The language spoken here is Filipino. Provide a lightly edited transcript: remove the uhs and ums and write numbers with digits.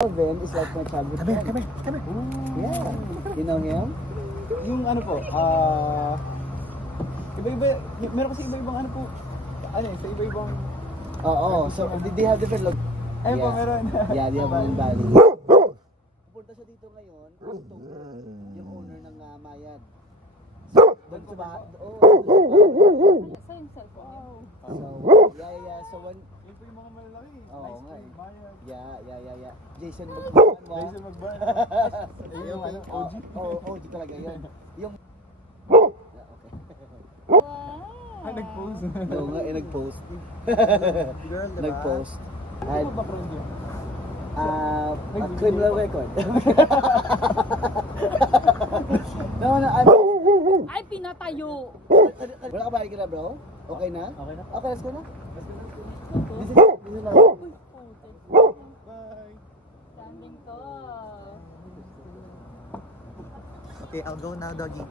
Alvin is like my childhood friend. Come here. Yeah. You know him? Yung ano po, iba-iba, meron kasi iba-ibang ano po, sa iba-ibang... Oo, so they have different look. Ayun po, meron. Yeah, they have one in Bali. Pupunta siya dito ngayon, yung owner ng Mayad. Doon sa bahay, Sa yung cellphone niya. So, yeah. So when, Yun po yung mga malalaki. Oo nga eh. Bayan. yeah. Jason Magban. Jason Magban. Yung ano, OG. OG talaga yun. Yung, Wow! Nag-post. oo nga, nag-post. Girl, diba? Nag-post. Ano And, po background niyo? a criminal record. No, Ay, pinatayo! wala ka ba ka na, bro? Okay na? Okay na. Okay, let's go na. This is na. Uy, puto. Bye. Standing ko. Okay, I'll go now, doggy.